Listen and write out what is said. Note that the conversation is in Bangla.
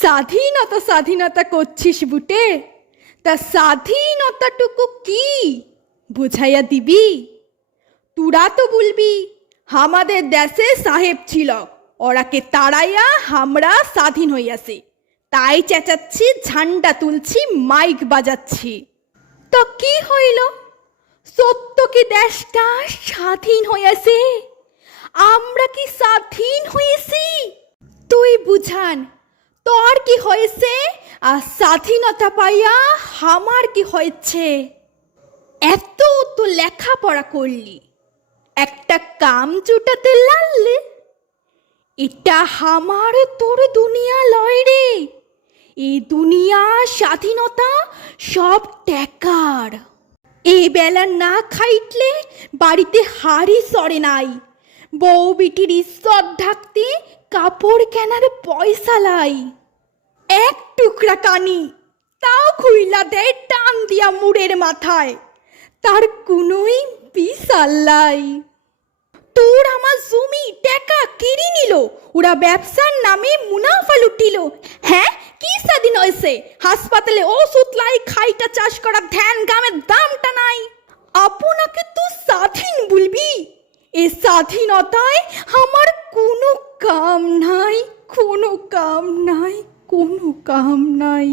স্বাধীনতা স্বাধীনতা করছিস বুটে, তা স্বাধীনতাটুকু কি বুঝাইয়া দিবি? তোরা তো বলবি আমাদের দেশে সাহেব ছিল, ওরাকে তাড়াইয়া আমরা স্বাধীন হইয়াছি, তাই চেঁচাচ্ছি, ঝান্ডা তুলছি, মাইক বাজাচ্ছি। তো কি হইল? সত্য কি দেশটা স্বাধীন হইয়াছে? আমরা কি স্বাধীন হয়েছি? তুই বুঝান, তোর কি হয়েছে আর স্বাধীনতা পাইয়া আমার কি হয়েছে? এত তো লেখাপড়া করলি, একটা কাম জুটাতে লাগলে? এটা আমার তোর দুনিয়া লয় রে, এই দুনিয়া স্বাধীনতা সব টেকার। এই বেলা না খাইটলে বাড়িতে হাড়ি সরে নাই, বউ বিটির ইজ্জত ঢাকতে কাপড় কেনার পয়সা লাই। এক টুকরা কানি তাও খুইলা দেয় টান দিয়া মুড়ের মাথায়, তার কোনোই বিশাল্লাই। তোর আমার জমি টাকা কেড়ে নিল, ওরা ব্যবসার নামে মুনাফা লুটিল। হ্যাঁ, কি স্বাধীন হয়েছে? হাসপাতালে ওষুধ লাই, খাইটা চাষ করার ধ্যান গামের দামটা নাই। আপনাকে তো স্বাধীন বলবি? এ স্বাধীনতায় আমার কোনো কাম নাই, কোনো কাম নাই, কোনো কাম নাই।